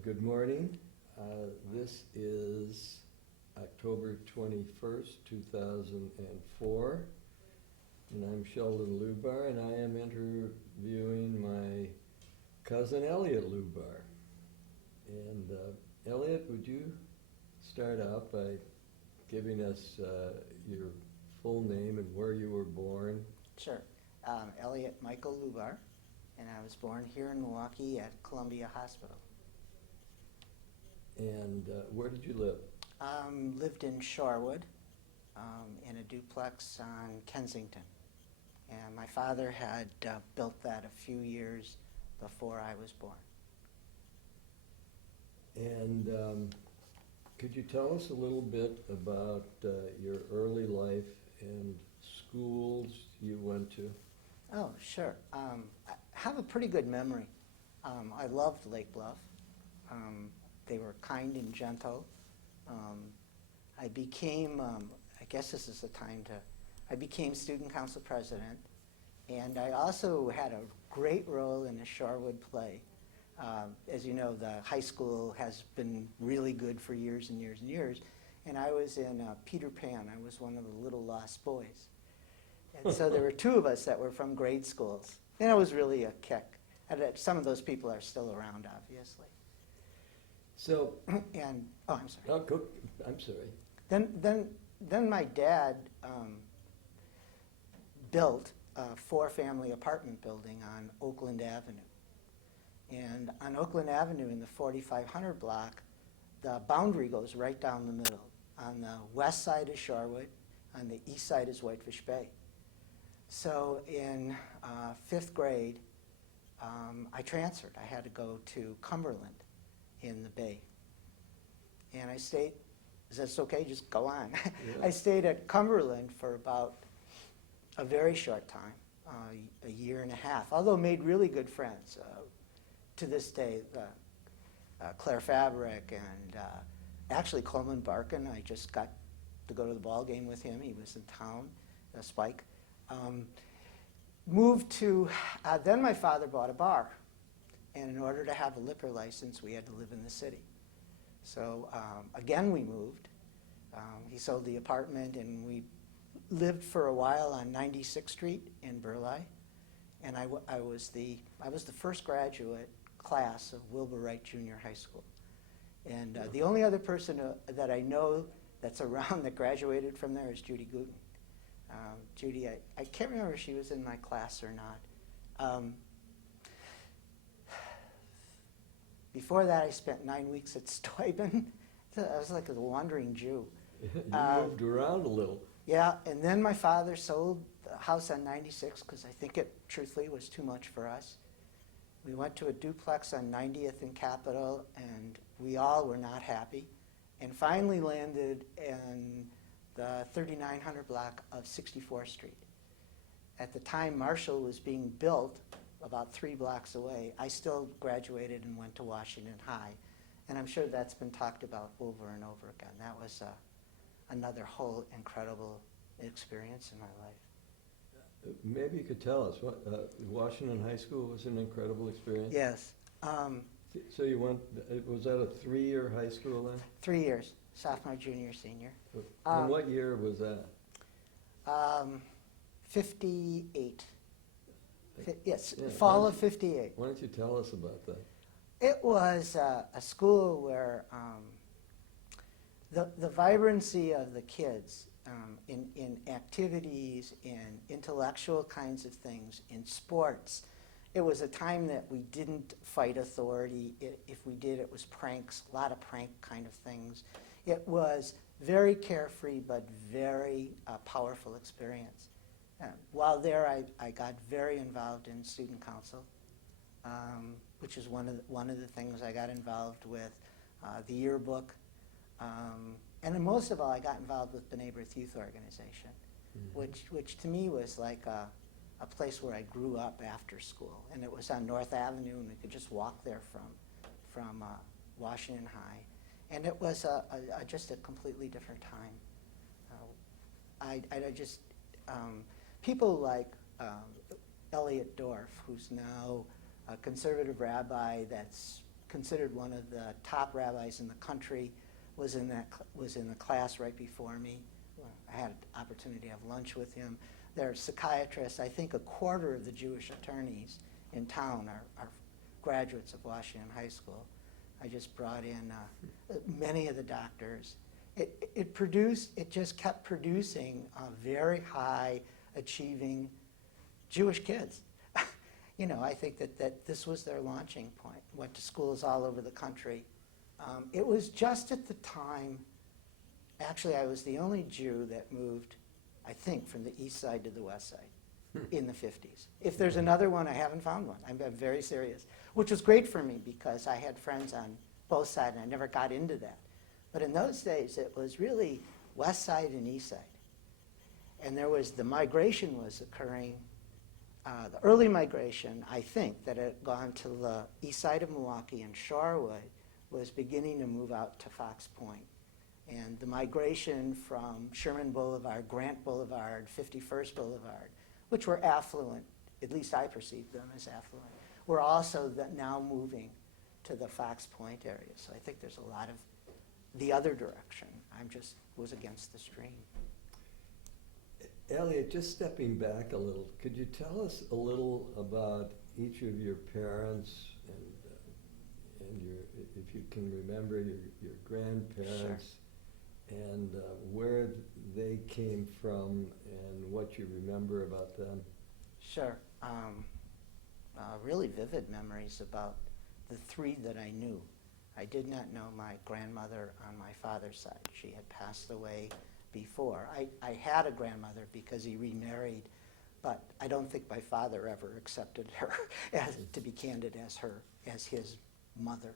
Good morning. This is October 21st, 2004, and I'm Sheldon Lubar, and I am interviewing my cousin Elliot Lubar. And Elliot, would you start out by giving us your full name and where you were born? Sure. Elliot Michael Lubar, and I was born here in Milwaukee at Columbia Hospital. And where did you live? Lived in Shorewood, in a duplex on Kensington. And my father had built that a few years before I was born. And could you tell us a little bit about your early life and schools you went to? Oh, sure. I have a pretty good memory. I loved Lake Bluff. They were kind and gentle. I became, I guess this is the time I became student council president, and I also had a great role in a Shorewood play. As you know, the high school has been really good for years and years and years, and I was in Peter Pan. I was one of the little lost boys. And so there were two of us that were from grade schools, and it was really a kick. And some of those people are still around, obviously. So, and oh, I'm sorry. Oh, I'm sorry. Then my dad built a four-family apartment building on Oakland Avenue. And on Oakland Avenue in the 4500 block, the boundary goes right down the middle. On the west side is Shorewood, on the east side is Whitefish Bay. So in fifth grade, I transferred. I had to go to Cumberland in the Bay. And I stayed, is this okay? Just go on. Yeah. I stayed at Cumberland for about a very short time, a year and a half, although made really good friends. To this day, Claire Fabric and actually Coleman Barkin, I just got to go to the ball game with him. He was in town, Spike. Moved to, then my father bought a bar. And in order to have a liquor license, we had to live in the city. So again, we moved. He sold the apartment, and we lived for a while on 96th Street in Burleigh. And I was the first graduate class of Wilbur Wright Junior High School. And the only other person that I know that's around that graduated from there is Judy Gooten. Judy, I can't remember if she was in my class or not. Before that, I spent 9 weeks at Steuben. I was like a wandering Jew. You moved around a little. Yeah, and then my father sold the house on 96 because I think it, truthfully, was too much for us. We went to a duplex on 90th and Capitol, and we all were not happy, and finally landed in the 3900 block of 64th Street. At the time, Marshall was being built about 3 blocks away. I still graduated and went to Washington High, and I'm sure that's been talked about over and over again. That was another whole incredible experience in my life. Maybe you could tell us, Washington High School was an incredible experience? Yes. So you went, was that a 3-year high school then? 3 years, sophomore, junior, senior. And what year was that? 58. Yes, Yeah, fall of 58. Why don't you tell us about that? It was a school where the vibrancy of the kids in activities, in intellectual kinds of things, in sports. It was a time that we didn't fight authority. If we did, it was pranks, a lot of prank kind of things. It was very carefree but very powerful experience. While there, I got very involved in student council, which is one of the things I got involved with, the yearbook, and then most of all, I got involved with B'nai B'rith Youth Organization, which to me was like a place where I grew up after school, and it was on North Avenue, and we could just walk there from Washington High, and it was just a completely different time. I just people like Elliot Dorff, who's now a conservative rabbi that's considered one of the top rabbis in the country, was in the class right before me. I had an opportunity to have lunch with him. There are psychiatrists. I think a quarter of the Jewish attorneys in town are graduates of Washington High School. I just brought in many of the doctors. It just kept producing very high achieving Jewish kids. You know, I think that this was their launching point. Went to schools all over the country. It was just at the time, actually I was the only Jew that moved, I think, from the east side to the west side in the 50s. If there's another one, I haven't found one. I'm very serious, which was great for me because I had friends on both sides and I never got into that. But in those days, it was really west side and east side. And there was, the migration was occurring, the early migration, I think, that had gone to the east side of Milwaukee and Shorewood was beginning to move out to Fox Point. And the migration from Sherman Boulevard, Grant Boulevard, 51st Boulevard, which were affluent, at least I perceived them as affluent, were also now moving to the Fox Point area. So I think there's a lot of the other direction. I just was against the stream. Elliot, just stepping back a little, could you tell us a little about each of your parents and your, if you can remember, your grandparents, sure, and where they came from and what you remember about them? Sure. Really vivid memories about the three that I knew. I did not know my grandmother on my father's side. She had passed away before. I had a grandmother because he remarried, but I don't think my father ever accepted her, as, to be candid, as his mother.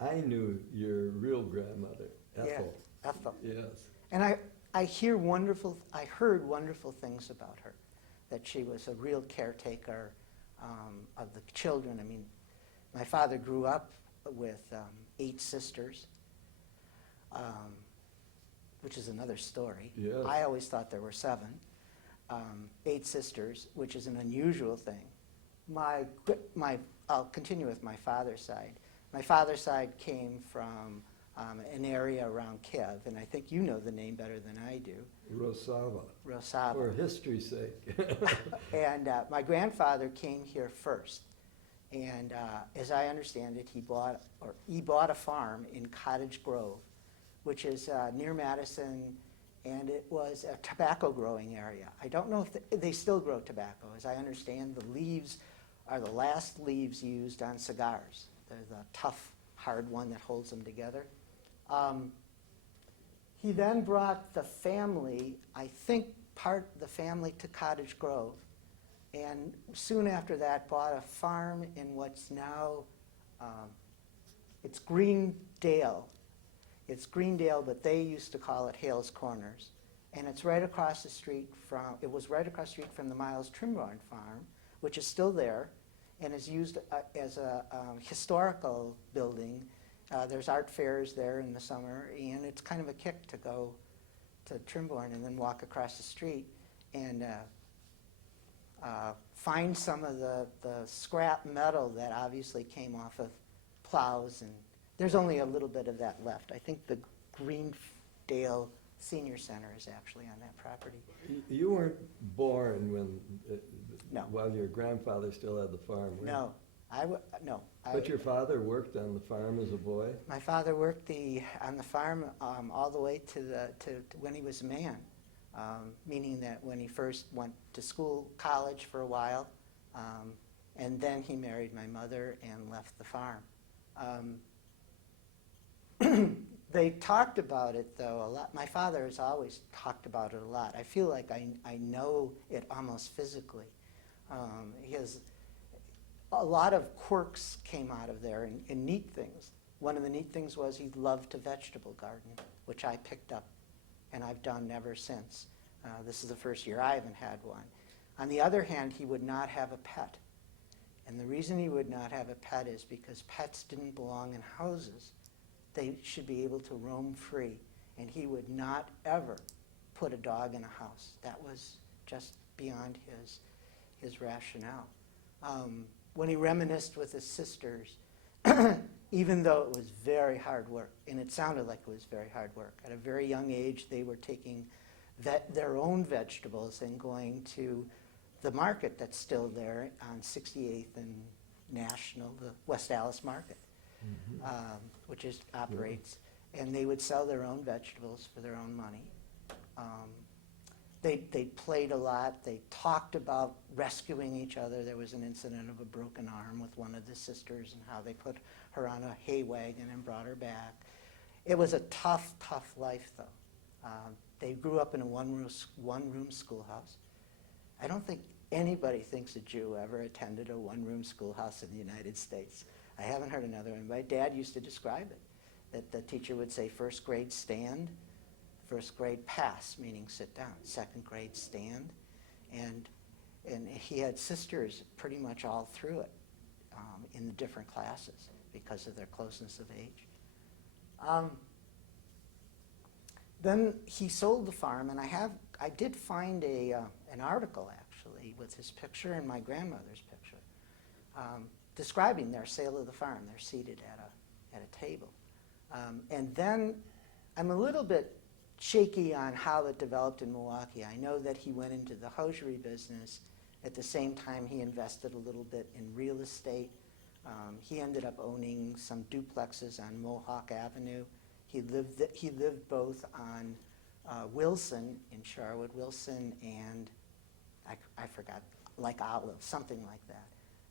I knew your real grandmother, Ethel. Yeah, Ethel. Yes. And I heard wonderful things about her, that she was a real caretaker of the children. I mean, my father grew up with 8 sisters, which is another story. Yes. I always thought there were 7. 8 sisters, which is an unusual thing. I'll continue with my father's side. My father's side came from an area around Kiev, and I think you know the name better than I do. Rosava. Rosava. For history's sake. And my grandfather came here first. And as I understand it, he bought a farm in Cottage Grove, which is near Madison, and it was a tobacco growing area. I don't know if they still grow tobacco. As I understand, the leaves are the last leaves used on cigars. They're the tough, hard one that holds them together. He then brought the family, I think the family to Cottage Grove, and soon after that bought a farm in what's now, it's Greendale. It's Greendale, but they used to call it Hales Corners. And it's right across the street it was right across the street from the Miles Trimborn farm, which is still there and is used as a historical building. There's art fairs there in the summer, and it's kind of a kick to go to Trimborn and then walk across the street and find some of the scrap metal that obviously came off of plows, and there's only a little bit of that left. I think the Greendale Senior Center is actually on that property. You weren't born when, No. while your grandfather still had the farm, were you? No, no. But your father worked on the farm as a boy? My father worked on the farm all the way to when he was a man, meaning that when he first went to school, college for a while, and then he married my mother and left the farm. They talked about it, though, a lot. My father has always talked about it a lot. I feel like I know it almost physically. A lot of quirks came out of there and neat things. One of the neat things was he loved to vegetable garden, which I picked up, and I've done ever since. This is the first year I haven't had one. On the other hand, he would not have a pet. And the reason he would not have a pet is because pets didn't belong in houses. They should be able to roam free. And he would not ever put a dog in a house. That was just beyond his rationale. When he reminisced with his sisters, even though it was very hard work, and it sounded like it was very hard work. At a very young age, they were taking their own vegetables and going to the market that's still there on 68th and National, the West Allis Market, which operates, and they would sell their own vegetables for their own money. They played a lot. They talked about rescuing each other. There was an incident of a broken arm with one of the sisters and how they put her on a hay wagon and brought her back. It was a tough, tough life, though. They grew up in a one-room schoolhouse. I don't think anybody thinks a Jew ever attended a one-room schoolhouse in the United States. I haven't heard another one. My dad used to describe it, that the teacher would say, first grade stand, first grade pass, meaning sit down, second grade stand, and he had sisters pretty much all through it in the different classes because of their closeness of age. Then he sold the farm, and I did find an article actually with his picture and my grandmother's picture describing their sale of the farm. They're seated at a table. And then I'm a little bit shaky on how it developed in Milwaukee. I know that he went into the hosiery business. At the same time, he invested a little bit in real estate. He ended up owning some duplexes on Mohawk Avenue. He lived both on Wilson in Sherwood, Wilson and I forgot, like Olive, something like that.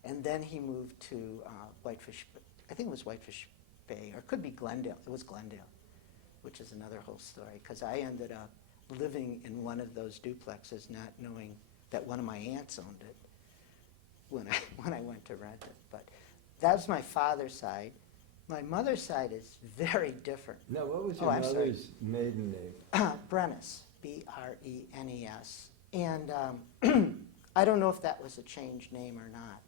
And then he moved to Whitefish, I think it was Whitefish Bay, or it could be Glendale. It was Glendale, which is another whole story, because I ended up living in one of those duplexes, not knowing that one of my aunts owned it when I went to rent it. But that's my father's side. My mother's side is very different. Now, what was your mother's maiden name? Brennes, B-R-E-N-E-S. And I don't know if that was a changed name or not.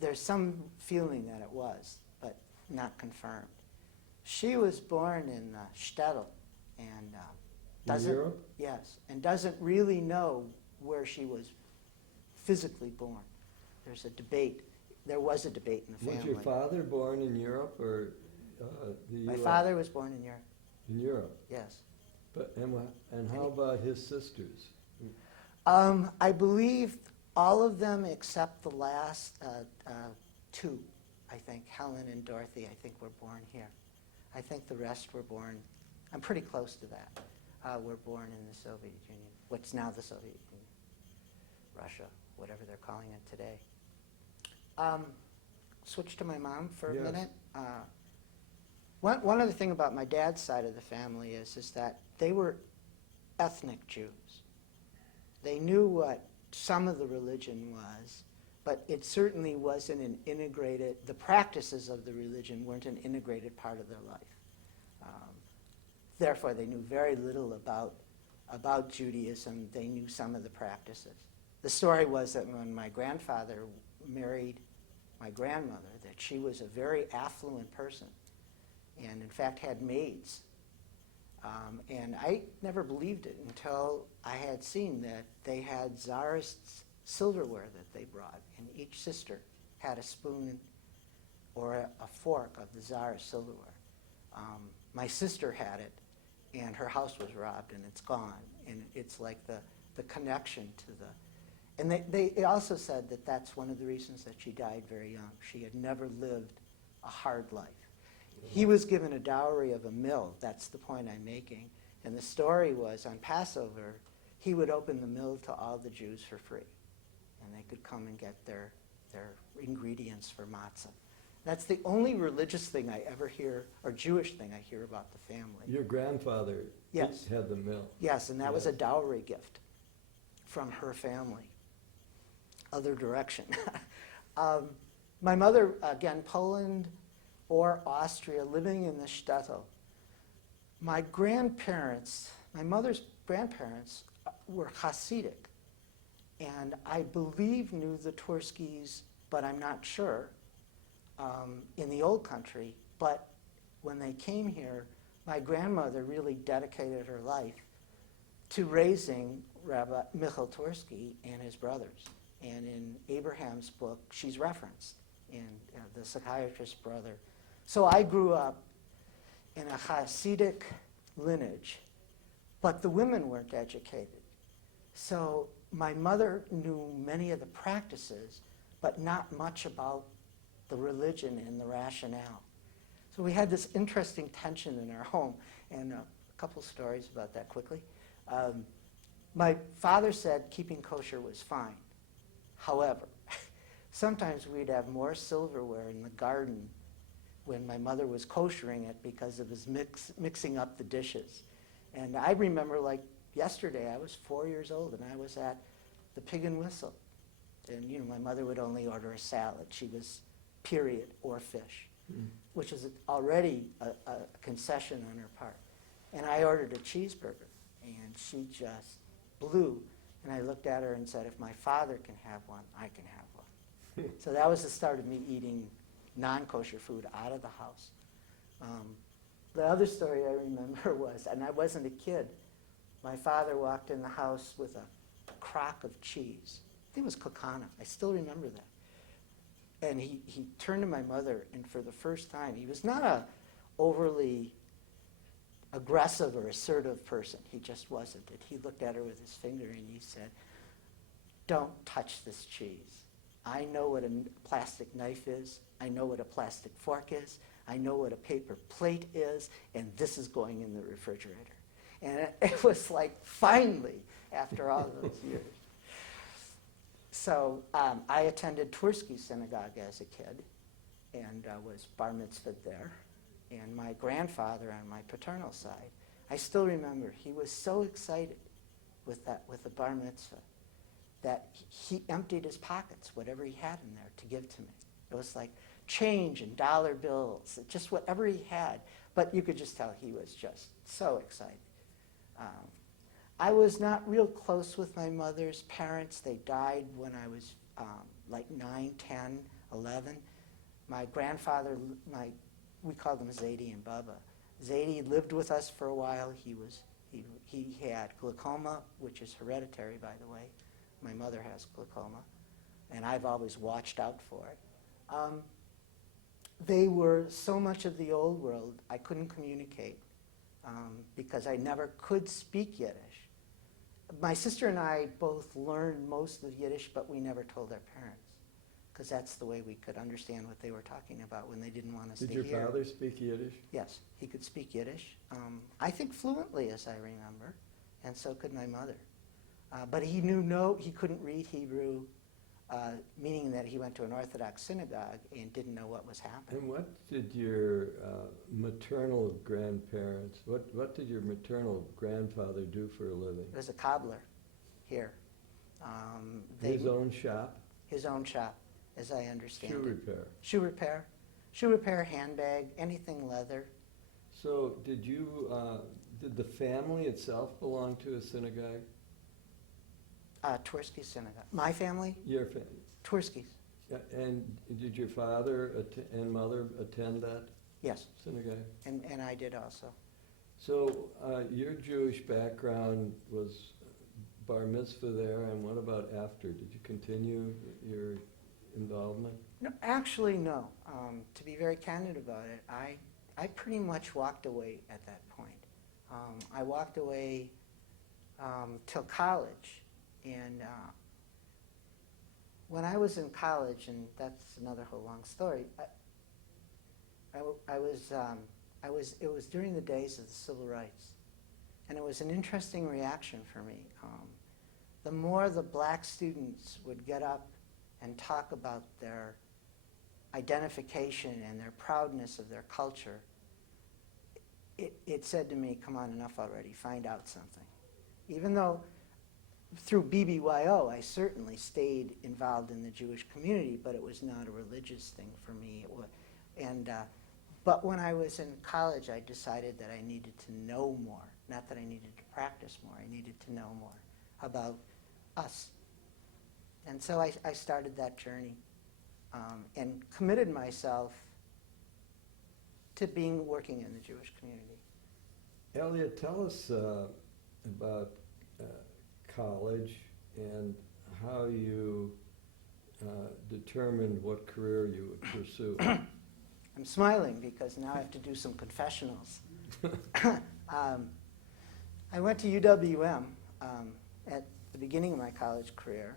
There's some feeling that it was, but not confirmed. She was born in Stettel, and doesn't, in Europe? Yes, and doesn't really know where she was physically born. There's a debate. There was a debate in the family. Was your father born in Europe or the U.S.? My father was born in Europe. In Europe? Yes. But and how about his sisters? I believe all of them except the last two, I think, Helen and Dorothy, I think were born here. I think the rest were born, I'm pretty close to that, were born in the Soviet Union, what's now the Soviet Union, Russia, whatever they're calling it today. Switch to my mom for a minute. One other thing about my dad's side of the family is that they were ethnic Jews. They knew what some of the religion was, but it certainly wasn't an integrated, the practices of the religion weren't an integrated part of their life. Therefore, they knew very little about Judaism. They knew some of the practices. The story was that when my grandfather married my grandmother, that she was a very affluent person and in fact had maids. And I never believed it until I had seen that they had Tsarist silverware that they brought, and each sister had a spoon or a fork of the Tsarist silverware. My sister had it, and her house was robbed, and it's gone. And it's like the connection to the... And they also said that that's one of the reasons that she died very young. She had never lived a hard life. He was given a dowry of a mill. That's the point I'm making. And the story was, on Passover, he would open the mill to all the Jews for free. And they could come and get their ingredients for matzah. That's the only religious thing I ever hear, or Jewish thing I hear about the family. Your grandfather had the mill. Yes, and that was a dowry gift from her family. Other direction. My mother, again, Poland or Austria, living in the shtetl. My grandparents, my mother's grandparents, were Hasidic, and I believe knew the Turskys, but I'm not sure, in the old country. But when they came here, my grandmother really dedicated her life to raising Rabbi Michael Tursky and his brothers. And in Abraham's book, she's referenced in the psychiatrist's brother. So I grew up in a Hasidic lineage, but the women weren't educated. So my mother knew many of the practices, but not much about the religion and the rationale. So we had this interesting tension in our home, and a couple stories about that quickly. My father said keeping kosher was fine. However, sometimes we'd have more silverware in the garden when my mother was koshering it because of his mixing up the dishes. And I remember, like yesterday, I was 4 years old, and I was at the Pig and Whistle. And, you know, my mother would only order a salad. She was period or fish, which is already a concession on her part. And I ordered a cheeseburger, and she just blew. And I looked at her and said, if my father can have one, I can have one. So that was the start of me eating non-kosher food out of the house. The other story I remember was, and I wasn't a kid, my father walked in the house with a crock of cheese. I think it was Kokana. I still remember that. And he turned to my mother, and for the first time, he was not a overly aggressive or assertive person. He just wasn't. And he looked at her with his finger, and he said, don't touch this cheese. I know what a plastic knife is. I know what a plastic fork is. I know what a paper plate is, and this is going in the refrigerator. And it was like, finally, after all those years. So I attended Twersky Synagogue as a kid and was bar mitzvahed there. And my grandfather on my paternal side, I still remember, he was so excited with the bar mitzvah that he emptied his pockets, whatever he had in there, to give to me. It was like change and dollar bills, just whatever he had. But you could just tell he was just so excited. I was not real close with my mother's parents. They died when I was like 9, 10, 11. My grandfather, we called them Zadie and Bubba. Zadie lived with us for a while. He had glaucoma, which is hereditary, by the way. My mother has glaucoma, and I've always watched out for it. They were so much of the old world, I couldn't communicate because I never could speak Yiddish. My sister and I both learned most of Yiddish, but we never told our parents because that's the way we could understand what they were talking about when they didn't want us to hear. Did your father speak Yiddish? Yes, he could speak Yiddish. I think fluently, as I remember, and so could my mother. But he he couldn't read Hebrew, meaning that he went to an Orthodox synagogue and didn't know what was happening. And what did your maternal grandparents, what did your maternal grandfather do for a living? He was a cobbler here. His own shop? His own shop, as I understand it. Shoe repair? Shoe repair. Shoe repair, handbag, anything leather. So did the family itself belong to a synagogue? Twersky Synagogue. My family? Your family? Twersky's. Yeah, and did your father and mother attend that Yes, synagogue? and I did also. So your Jewish background was bar mitzvah there, and what about after? Did you continue your involvement? No, actually, no. To be very candid about it, I pretty much walked away at that point. I walked away till college. And when I was in college, and that's another whole long story, it was during the days of the civil rights. And it was an interesting reaction for me. The more the black students would get up and talk about their identification and their proudness of their culture, it said to me, come on, enough already, find out something. Even though through BBYO, I certainly stayed involved in the Jewish community, but it was not a religious thing for me. But when I was in college, I decided that I needed to know more, not that I needed to practice more. I needed to know more about us. And so I started that journey and committed myself to working in the Jewish community. Elliot, tell us about college and how you determined what career you would pursue? I'm smiling because now I have to do some confessionals. I went to UWM at the beginning of my college career,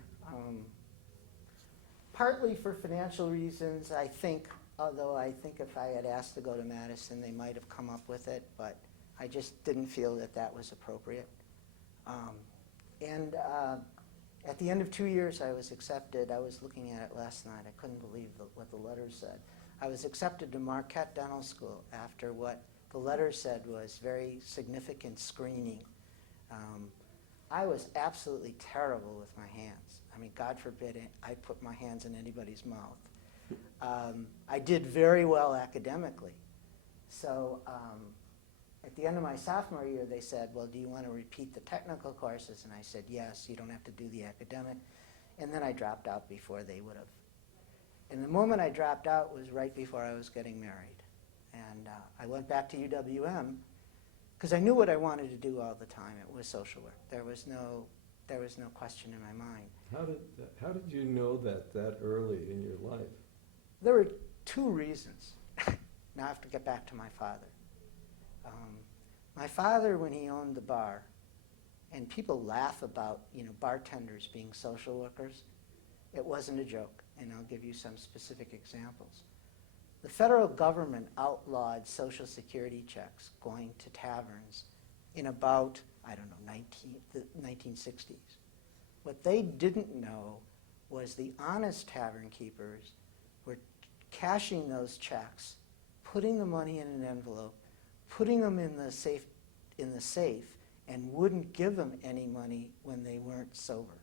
partly for financial reasons, I think, although I think if I had asked to go to Madison, they might have come up with it, but I just didn't feel that that was appropriate. At the end of 2 years, I was accepted. I was looking at it last night. I couldn't believe what the letter said. I was accepted to Marquette Dental School after what the letter said was very significant screening. I was absolutely terrible with my hands. I mean, God forbid I put my hands in anybody's mouth. I did very well academically. So at the end of my sophomore year, they said, well, do you want to repeat the technical courses? And I said, yes, you don't have to do the academic. And then I dropped out before they would have. And the moment I dropped out was right before I was getting married. And I went back to UWM because I knew what I wanted to do all the time. It was social work. There was no question in my mind. How did you know that early in your life? There were two reasons. Now I have to get back to my father. My father, when he owned the bar, and people laugh about bartenders being social workers, it wasn't a joke, and I'll give you some specific examples. The federal government outlawed Social Security checks going to taverns in about, I don't know, the 1960s. What they didn't know was the honest tavern keepers were cashing those checks, putting the money in an envelope, putting them in the safe, and wouldn't give them any money when they weren't sober.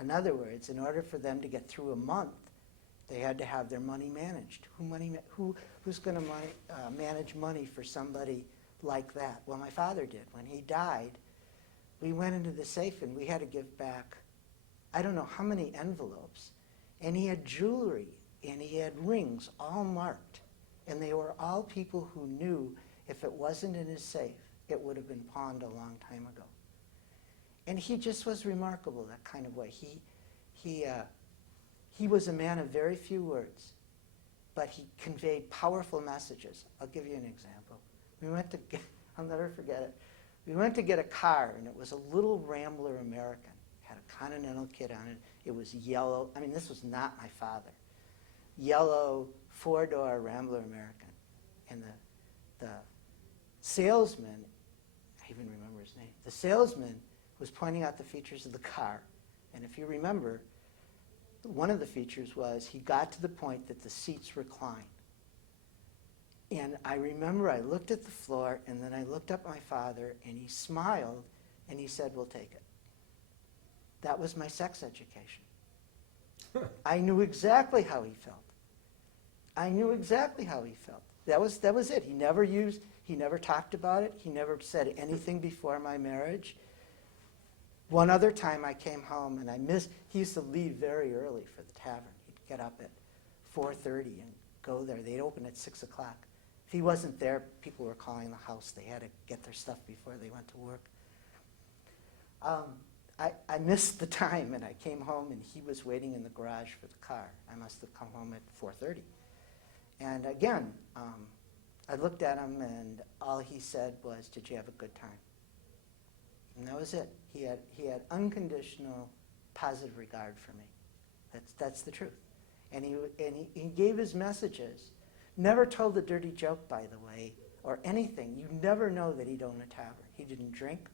In other words, in order for them to get through a month, they had to have their money managed. Who's going to manage money for somebody like that? Well, my father did. When he died, we went into the safe and we had to give back, I don't know how many envelopes. And he had jewelry and he had rings all marked. And they were all people who knew if it wasn't in his safe, it would have been pawned a long time ago. And he just was remarkable that kind of way. He was a man of very few words, but he conveyed powerful messages. I'll give you an example. I'll never forget it. We went to get a car, and it was a little Rambler American. It had a Continental kit on it. It was yellow. I mean, this was not my father. Yellow, four-door Rambler American. And the salesman, I even remember his name, the salesman was pointing out the features of the car. And if you remember, one of the features was he got to the point that the seats recline. And I remember I looked at the floor, and then I looked up my father, and he smiled, and he said, we'll take it. That was my sex education. I knew exactly how he felt. I knew exactly how he felt. That was it. He never talked about it. He never said anything before my marriage. One other time I came home and he used to leave very early for the tavern. He'd get up at 4:30 and go there. They'd open at 6 o'clock. If he wasn't there, people were calling the house. They had to get their stuff before they went to work. I missed the time and I came home and he was waiting in the garage for the car. I must have come home at 4:30. And again, I looked at him and all he said was, did you have a good time? And that was it. He had unconditional, positive regard for me. That's the truth. And he gave his messages. Never told a dirty joke, by the way, or anything. You never know that he'd own a tavern. He didn't drink.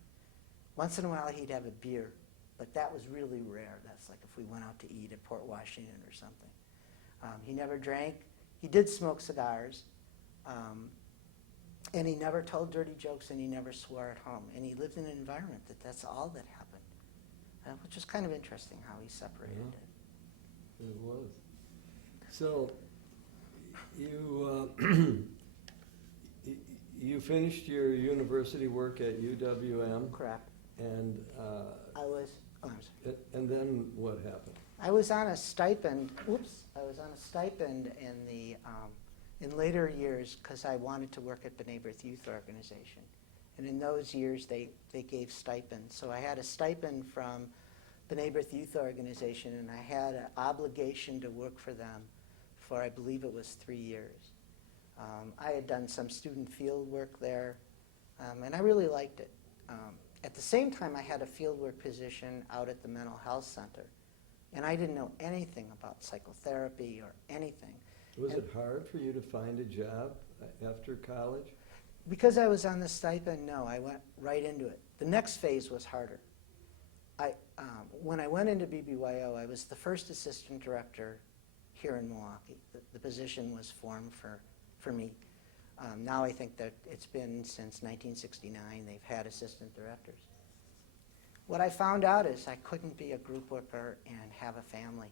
Once in a while he'd have a beer, but that was really rare. That's like if we went out to eat at Port Washington or something. He never drank. He did smoke cigars. And he never told dirty jokes, and he never swore at home. And he lived in an environment that's all that happened, which is kind of interesting how he separated it. It was. So you finished your university work at UWM. Correct. And and then what happened? I was on a stipend. I was on a stipend in later years because I wanted to work at the Neighborhood Youth Organization. And in those years, they gave stipends. So I had a stipend from B'nai B'rith Youth Organization, and I had an obligation to work for them for, I believe it was 3 years. I had done some student field work there, and I really liked it. At the same time, I had a fieldwork position out at the mental health center, and I didn't know anything about psychotherapy or anything. Was it hard for you to find a job after college? Because I was on the stipend, no, I went right into it. The next phase was harder. When I went into BBYO, I was the first assistant director here in Milwaukee. The position was formed for me. Now I think that it's been since 1969 they've had assistant directors. What I found out is I couldn't be a group worker and have a family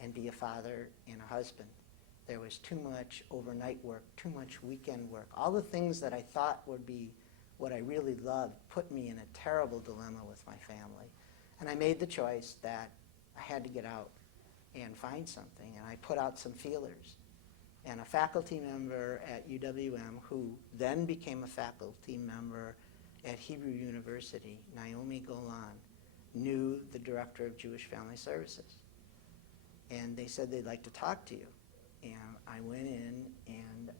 and be a father and a husband. There was too much overnight work, too much weekend work. All the things that I thought would be what I really loved put me in a terrible dilemma with my family. And I made the choice that I had to get out and find something, and I put out some feelers. And a faculty member at UWM, who then became a faculty member at Hebrew University, Naomi Golan, knew the director of Jewish Family Services. And they said they'd like to talk to you. And I went in, and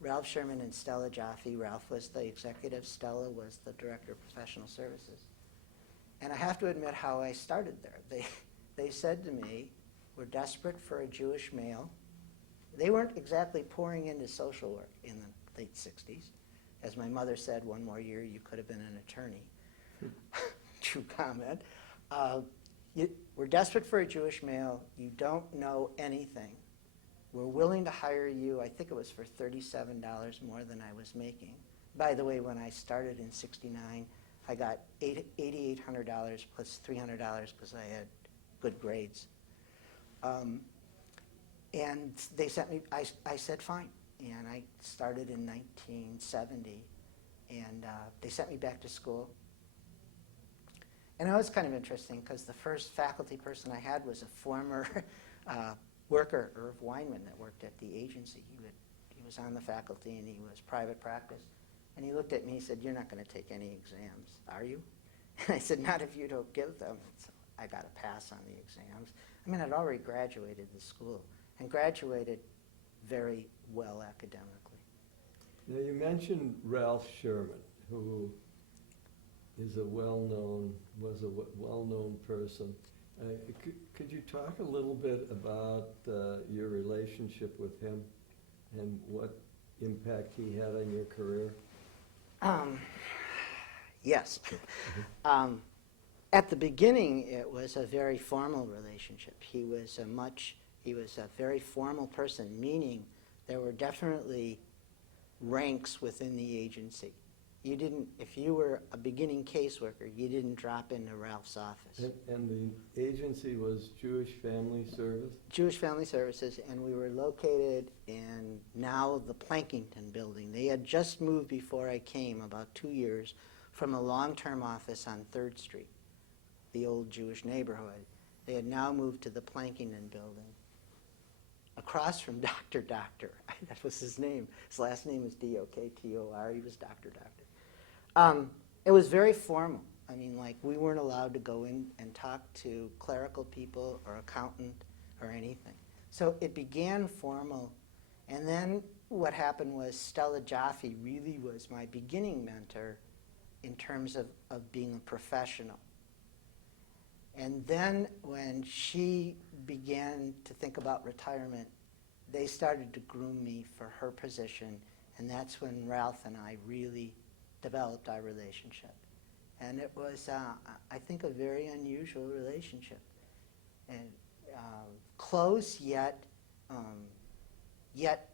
Ralph Sherman and Stella Jaffe, Ralph was the executive, Stella was the director of professional services. And I have to admit how I started there. They said to me, we're desperate for a Jewish male. They weren't exactly pouring into social work in the late 60s. As my mother said, one more year you could have been an attorney. True comment. We're desperate for a Jewish male. You don't know anything. We're willing to hire you, I think it was for $37 more than I was making. By the way, when I started in '69, I got $8,800 plus $300 because I had good grades. And they sent me, I said fine. And I started in 1970. And they sent me back to school. And it was kind of interesting because the first faculty person I had was a former worker, Irv Weinman, that worked at the agency. He was on the faculty and he was private practice. And he looked at me and he said, you're not going to take any exams, are you? And I said, not if you don't give them. So I got a pass on the exams. I mean, I'd already graduated the school and graduated very well academically. Now you mentioned Ralph Sherman, who is was a well-known person. Could you talk a little bit about your relationship with him and what impact he had on your career? Yes. At the beginning, it was a very formal relationship. He was a very formal person, meaning there were definitely ranks within the agency. You didn't, if you were a beginning caseworker, you didn't drop into Ralph's office. And the agency was Jewish Family Service? Jewish Family Services, and we were located in now the Plankington building. They had just moved before I came, about 2 years, from a long-term office on 3rd Street, the old Jewish neighborhood. They had now moved to the Plankington building, across from Dr. Doctor. That was his name. His last name was D-O-K-T-O-R. He was Dr. Doctor. It was very formal. I mean, like, we weren't allowed to go in and talk to clerical people or accountant or anything. So it began formal. And then what happened was Stella Jaffe really was my beginning mentor in terms of being a professional. And then when she began to think about retirement, they started to groom me for her position. And that's when Ralph and I really developed our relationship. And it was, I think, a very unusual relationship. And close, yet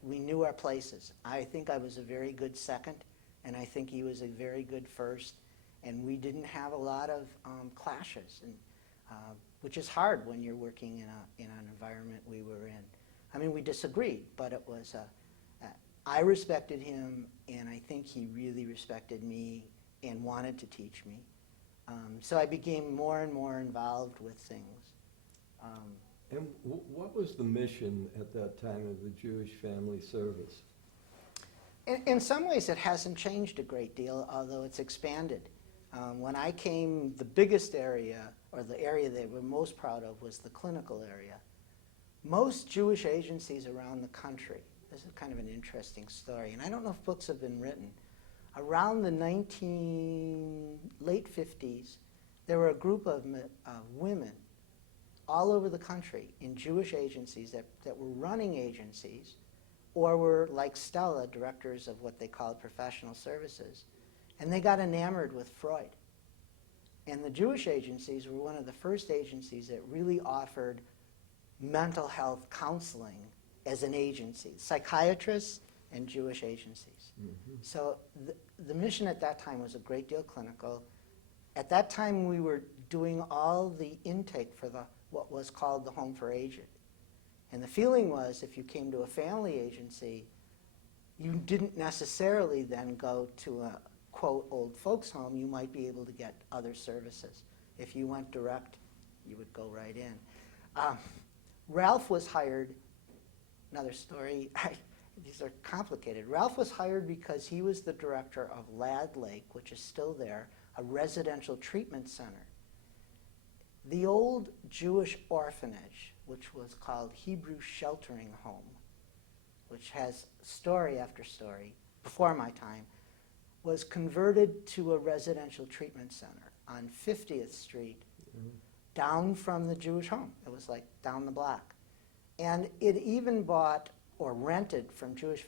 we knew our places. I think I was a very good second, and I think he was a very good first. And we didn't have a lot of clashes, and which is hard when you're working in an environment we were in. I mean, we disagreed, but it was, I respected him, and I think he really respected me and wanted to teach me. So I became more and more involved with things. And what was the mission at that time of the Jewish Family Service? In some ways, it hasn't changed a great deal, although it's expanded. When I came, the biggest area or the area they were most proud of was the clinical area. Most Jewish agencies around the country, this is kind of an interesting story, and I don't know if books have been written, around the late 50s, there were a group of women all over the country in Jewish agencies that were running agencies or were, like Stella, directors of what they called professional services. And they got enamored with Freud. And the Jewish agencies were one of the first agencies that really offered mental health counseling as an agency, psychiatrists and Jewish agencies. Mm-hmm. So the mission at that time was a great deal clinical. At that time, we were doing all the intake for what was called the Home for Aged. And the feeling was if you came to a family agency, you didn't necessarily then go to a, quote, old folks home. You might be able to get other services. If you went direct, you would go right in. Ralph was hired, another story, these are complicated. Ralph was hired because he was the director of Lad Lake, which is still there, a residential treatment center. The old Jewish orphanage, which was called Hebrew Sheltering Home, which has story after story, before my time, was converted to a residential treatment center on 50th Street, down from the Jewish home. It was like down the block. And it even bought or rented from Jewish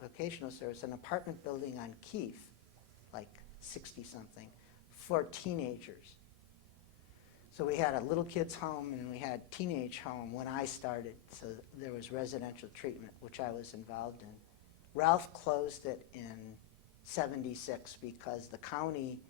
Vocational Service an apartment building on Keefe, like 60-something, for teenagers. So we had a little kids' home and we had teenage home when I started. So there was residential treatment, which I was involved in. Ralph closed it in '76 because the county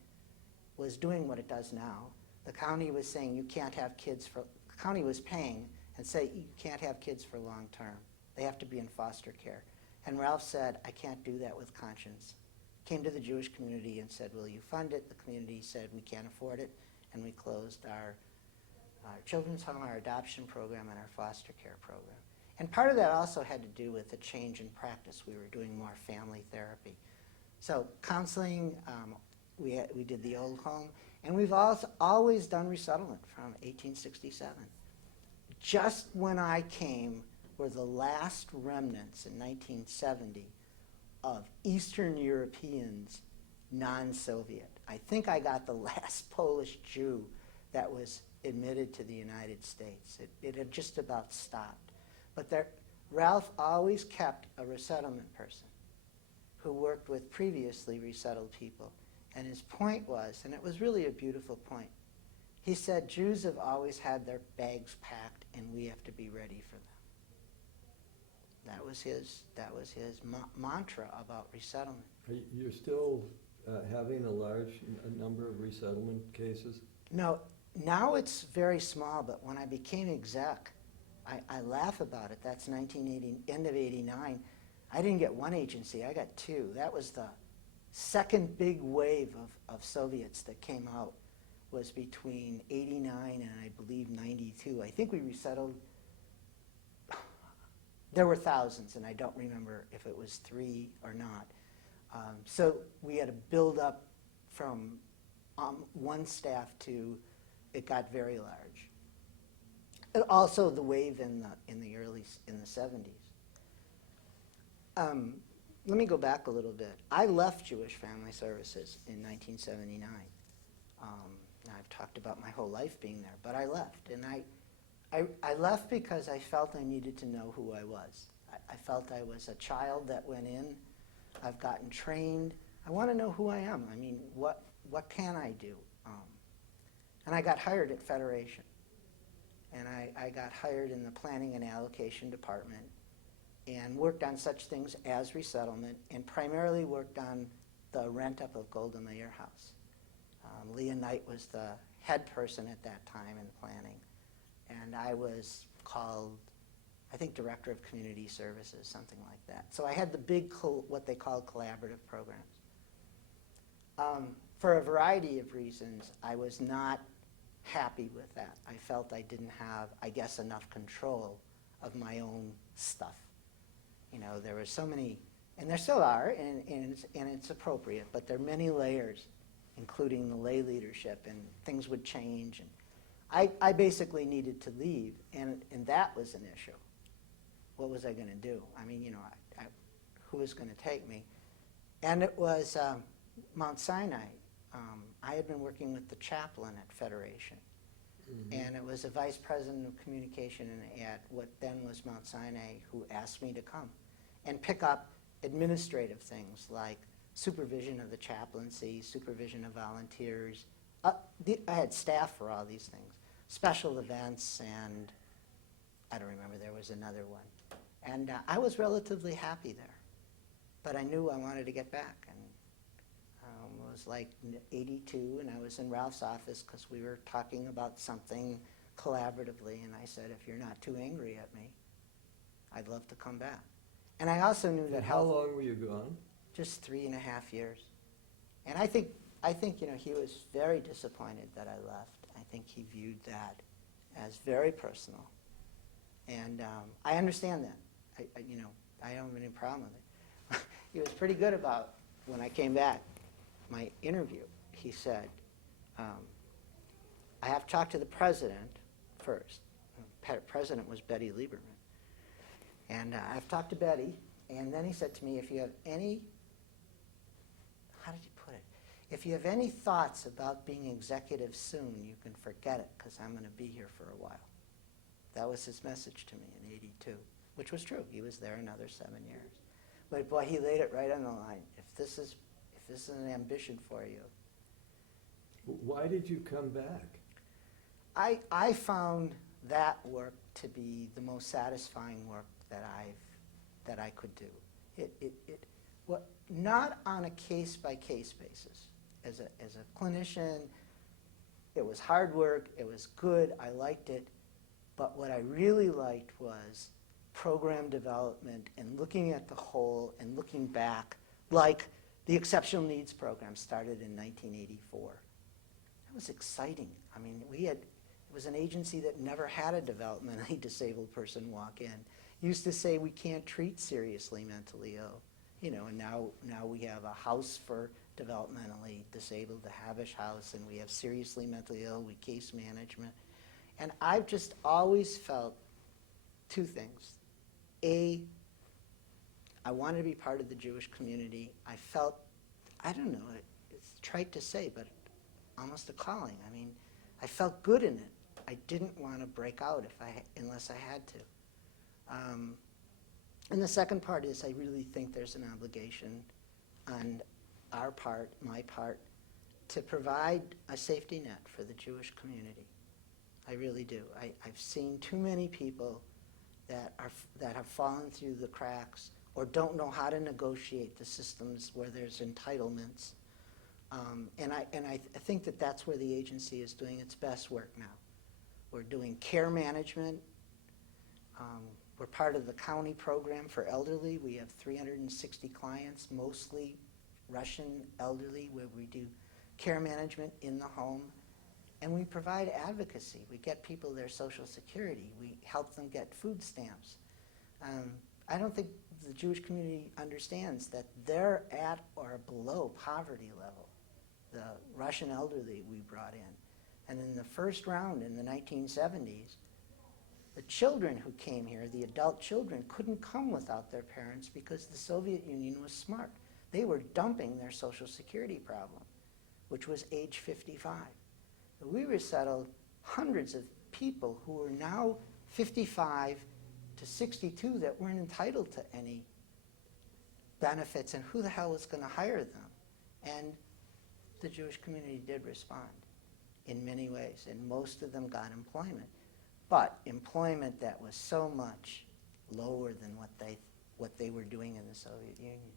was doing what it does now. The county was saying you can't have kids for, the county was paying and say you can't have kids for long term. They have to be in foster care. And Ralph said, I can't do that with conscience. Came to the Jewish community and said, will you fund it? The community said, we can't afford it. And we closed our children's home, our adoption program, and our foster care program. And part of that also had to do with the change in practice. We were doing more family therapy. So counseling, we did the old home, and we've also always done resettlement from 1867. Just when I came were the last remnants in 1970 of Eastern Europeans, non-Soviet. I think I got the last Polish Jew that was admitted to the United States. It had just about stopped. But Ralph always kept a resettlement person who worked with previously resettled people. And his point was, and it was really a beautiful point, he said, Jews have always had their bags packed and we have to be ready for them. That was his mantra about resettlement. You're still having a large number of resettlement cases? No, now it's very small, but when I became exec, I laugh about it. That's 1980, end of 89. I didn't get one agency, I got two. That was the second big wave of Soviets that came out, was between 89 and I believe 92. I think we resettled, there were thousands, and I don't remember if it was 3 or not. So we had to build up from one staff to, it got very large. And also the wave in the 70s. Let me go back a little bit. I left Jewish Family Services in 1979. Now I've talked about my whole life being there, but I left, and I left because I felt I needed to know who I was. I felt I was a child that went in. I've gotten trained. I want to know who I am. I mean, what can I do? And I got hired at Federation. And I got hired in the planning and allocation department and worked on such things as resettlement and primarily worked on the rent-up of Golda Meir House. Leah Knight was the head person at that time in planning. And I was called, I think, Director of Community Services, something like that. So I had the big, what they called collaborative programs. For a variety of reasons, I was not happy with that. I felt I didn't have, I guess, enough control of my own stuff. You know, there were so many, and there still are, and it's appropriate, but there are many layers, including the lay leadership, and things would change. And I basically needed to leave, and that was an issue. What was I going to do? I mean, you know, who was going to take me? And it was Mount Sinai. I had been working with the chaplain at Federation, and it was a vice president of communication at what then was Mount Sinai who asked me to come and pick up administrative things like supervision of the chaplaincy, supervision of volunteers. I had staff for all these things, special events, and I don't remember, there was another one. And I was relatively happy there, but I knew I wanted to get back. And it was like 82, and I was in Ralph's office because we were talking about something collaboratively, and I said, if you're not too angry at me, I'd love to come back. And I also knew that How long were you gone? just 3.5 years. And I think you know, he was very disappointed that I left. I think he viewed that as very personal. And I understand that. You know, I don't have any problem with it. He was pretty good about, when I came back, my interview, he said, I have to talk to the president first. President was Betty Lieberman. And I have to talk to Betty. And then he said to me, if you have any, how did he put it? If you have any thoughts about being executive soon, you can forget it, because I'm going to be here for a while. That was his message to me in 82, which was true. He was there another 7 years. But boy, he laid it right on the line. If this is an ambition for you. Why did you come back? I found that work to be the most satisfying work that I could do. Not on a case-by-case basis. As a clinician, it was hard work, it was good, I liked it, but what I really liked was program development and looking at the whole and looking back, like the Exceptional Needs Program started in 1984. That was exciting. I mean, it was an agency that never had a developmentally disabled person walk in. Used to say we can't treat seriously mentally ill, you know, and now we have a house for developmentally disabled, the Havish House, and we have seriously mentally ill, we case management. And I've just always felt two things. A, I wanted to be part of the Jewish community. I felt, I don't know, it's trite to say, but almost a calling. I mean, I felt good in it. I didn't want to break out unless I had to. And the second part is I really think there's an obligation on our part, my part, to provide a safety net for the Jewish community. I really do. I've seen too many people that have fallen through the cracks or don't know how to negotiate the systems where there's entitlements. And I think that that's where the agency is doing its best work now. We're doing care management. We're part of the county program for elderly. We have 360 clients, mostly Russian elderly, where we do care management in the home. And we provide advocacy. We get people their Social Security. We help them get food stamps. I don't think the Jewish community understands that they're at or below poverty level, the Russian elderly we brought in. And in the first round in the 1970s, the children who came here, the adult children, couldn't come without their parents because the Soviet Union was smart. They were dumping their Social Security problem, which was age 55. We resettled hundreds of people who were now 55 to 62 that weren't entitled to any benefits, and who the hell was going to hire them? And the Jewish community did respond in many ways, and most of them got employment. But employment that was so much lower than what they were doing in the Soviet Union.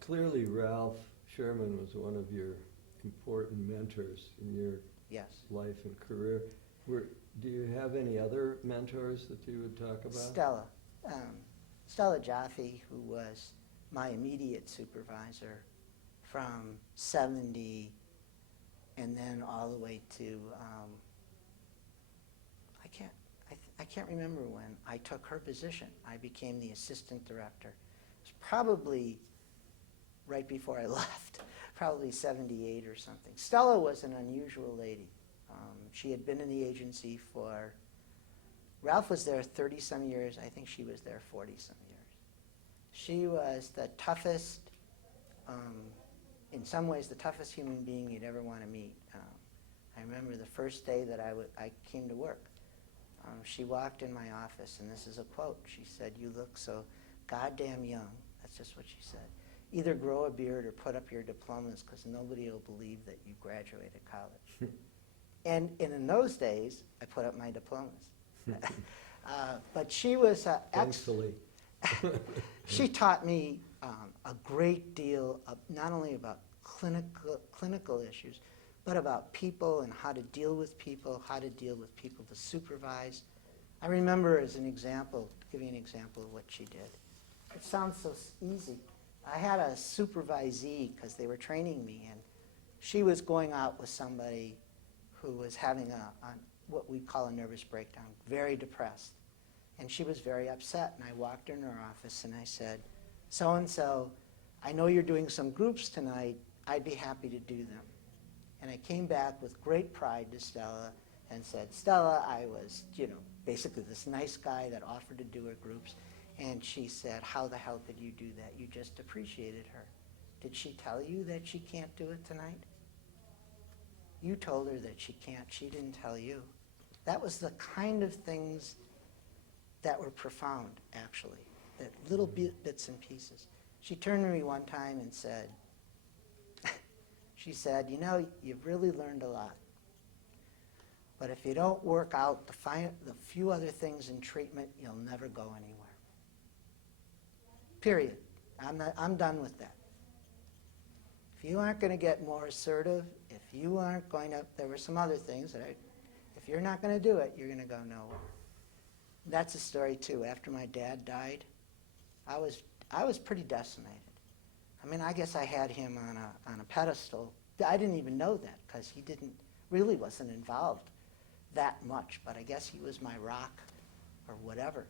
Clearly, Ralph Sherman was one of your important mentors in your Yes. life and career. Do you have any other mentors that you would talk about? Stella. Stella Jaffe, who was my immediate supervisor from 70 and then all the way to, I can't remember when I took her position. I became the assistant director. It was probably right before I left, probably 78 or something. Stella was an unusual lady. She had been in the agency for, Ralph was there 30-some years. I think she was there 40-some years. She was the toughest, in some ways, the toughest human being you'd ever want to meet. I remember the first day that I came to work. She walked in my office, and this is a quote. She said, "You look so goddamn young." That's just what she said. "Either grow a beard or put up your diplomas, because nobody will believe that you graduated college." And in those days, I put up my diplomas. But she was Thankfully. she taught me a great deal of not only about clinical issues, but about people and how to deal with people to supervise. I remember as an example, give you an example of what she did. It sounds so easy. I had a supervisee because they were training me, and she was going out with somebody who was having what we call a nervous breakdown, very depressed. And she was very upset, and I walked in her office and I said, "So-and-so, I know you're doing some groups tonight. I'd be happy to do them." And I came back with great pride to Stella and said, "Stella, I was, basically this nice guy that offered to do her groups." And she said, "How the hell could you do that? You just appreciated her. Did she tell you that she can't do it tonight? You told her that she can't. She didn't tell you." That was the kind of things that were profound, actually, that little bits and pieces. She turned to me one time and said, she said, "You've really learned a lot. But if you don't work out the few other things in treatment, you'll never go anywhere. Period. I'm done with that. If you aren't going to get more assertive, if you aren't going to," there were some other things that if you're not going to do it, you're going to go nowhere. That's a story too. After my dad died, I was pretty decimated. I mean, I guess I had him on a pedestal. I didn't even know that because he really wasn't involved that much, but I guess he was my rock or whatever.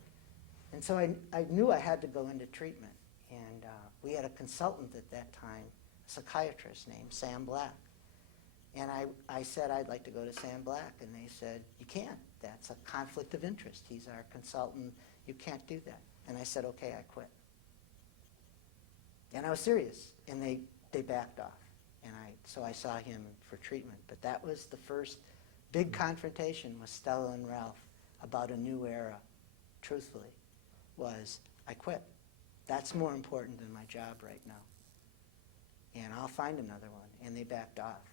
And so I knew I had to go into treatment. And we had a consultant at that time, a psychiatrist named Sam Black. And I said, "I'd like to go to Sam Black." And they said, "You can't. That's a conflict of interest. He's our consultant. You can't do that." And I said, "Okay, I quit." And I was serious. And they backed off. And so I saw him for treatment. But that was the first big confrontation with Stella and Ralph about a new era, truthfully, was I quit. That's more important than my job right now. And I'll find another one. And they backed off.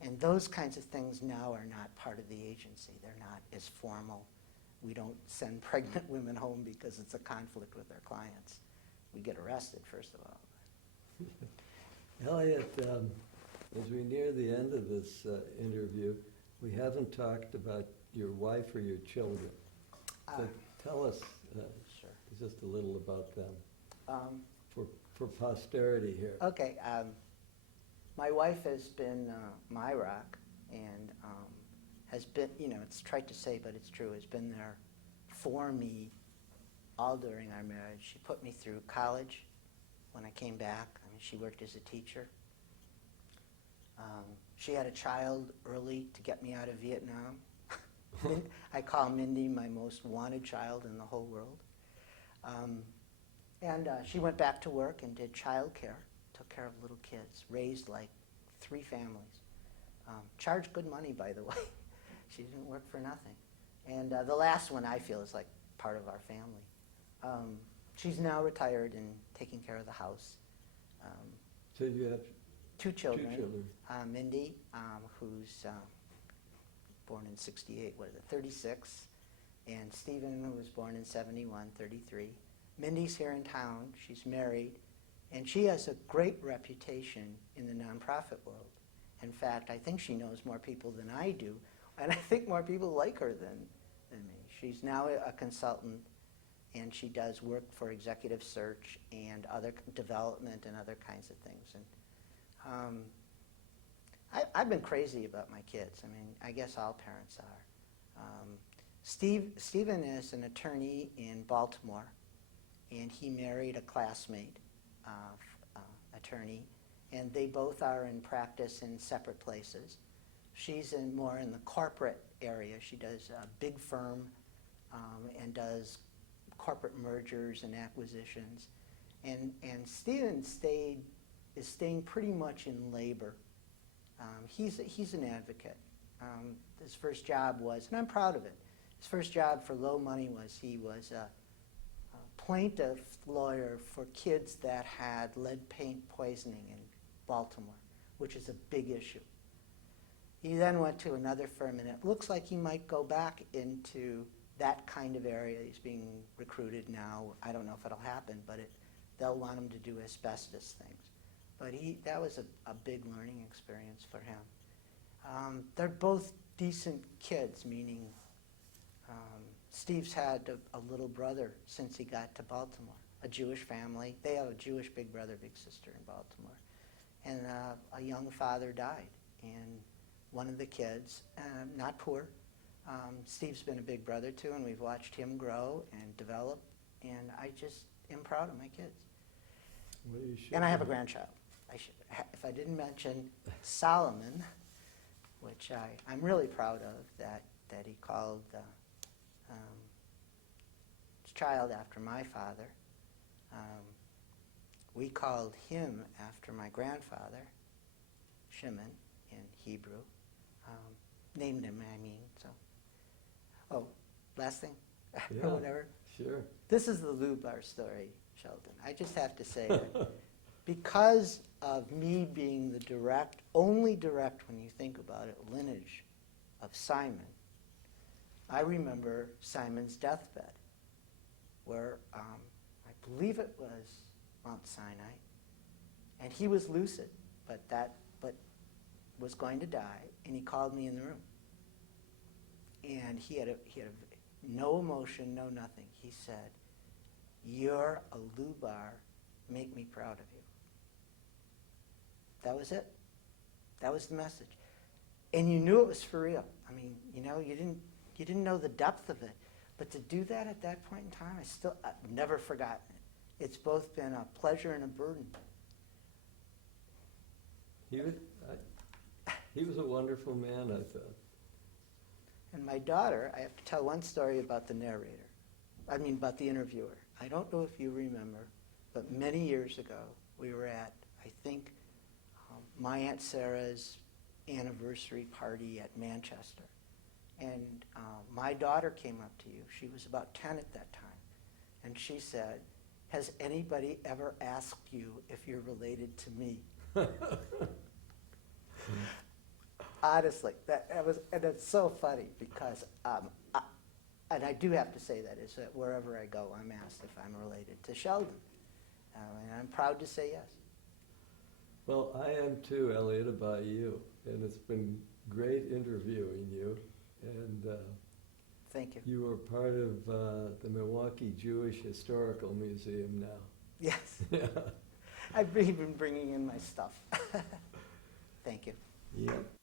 And those kinds of things now are not part of the agency. They're not as formal. We don't send pregnant women home because it's a conflict with our clients. We get arrested, first of all. Elliot, as we near the end of this interview, we haven't talked about your wife or your children. So tell us Sure. just a little about them for posterity here. Okay. My wife has been my rock and has been, it's trite to say, but it's true, has been there for me all during our marriage. She put me through college when I came back. I mean, she worked as a teacher. She had a child early to get me out of Vietnam. I call Mindy my most wanted child in the whole world. And she went back to work and did child care, took care of little kids, raised like 3 families. Charged good money, by the way. She didn't work for nothing. And the last one, I feel, is like part of our family. She's now retired and taking care of the house. So you have 2 children. 2 children. Mindy, who's born in 68, 36, and Stephen, who was born in 71, 33. Mindy's here in town. She's married, and she has a great reputation in the nonprofit world. In fact, I think she knows more people than I do, and I think more people like her than me. She's now a consultant, and she does work for executive search and other development and other kinds of things. And I've been crazy about my kids. I mean, I guess all parents are. Stephen is an attorney in Baltimore, and he married a classmate attorney, and they both are in practice in separate places. She's more in the corporate area. She does a big firm and does corporate mergers and acquisitions. And Stephen is staying pretty much in labor. He's an advocate. His first job was, and I'm proud of it, his first job for low money was he was a plaintiff lawyer for kids that had lead paint poisoning in Baltimore, which is a big issue. He then went to another firm, and it looks like he might go back into that kind of area. He's being recruited now. I don't know if it'll happen, but they'll want him to do asbestos things. But that was a big learning experience for him. They're both decent kids, meaning Steve's had a little brother since he got to Baltimore, a Jewish family. They have a Jewish big brother, big sister in Baltimore. And a young father died. And one of the kids, not poor, Steve's been a big brother too, and we've watched him grow and develop. And I just am proud of my kids. Well, you should And I have a be. grandchild. If I didn't mention Solomon, which I'm really proud of, that he called his child after my father. We called him after my grandfather, Shimon in Hebrew. Named him, I mean, so. Oh, last thing, Yeah. or whatever. Sure. This is the Lubar story, Sheldon. I just have to say that because of me being the only direct, when you think about it, lineage of Simon, I remember Simon's deathbed, where I believe it was Mount Sinai, and he was lucid, but was going to die, and he called me in the room. And he had no emotion, no nothing. He said, "You're a Lubar, make me proud of you." That was it. That was the message. And you knew it was for real. I mean, you didn't know the depth of it. But to do that at that point in time, I've never forgotten it. It's both been a pleasure and a burden. He was a wonderful man, I thought. And my daughter, I have to tell one story about the about the interviewer. I don't know if you remember, but many years ago, we were at, I think, my Aunt Sarah's anniversary party at Manchester. And my daughter came up to you. She was about 10 at that time. And she said, "Has anybody ever asked you if you're related to me?" Honestly, and it's so funny because, and I do have to say that, is that wherever I go, I'm asked if I'm related to Sheldon. And I'm proud to say yes. Well, I am too, Elliot, about you. And it's been great interviewing you. And Thank you. you are part of the Milwaukee Jewish Historical Museum now. Yes. Yeah. I've been bringing in my stuff. Thank you. Yep.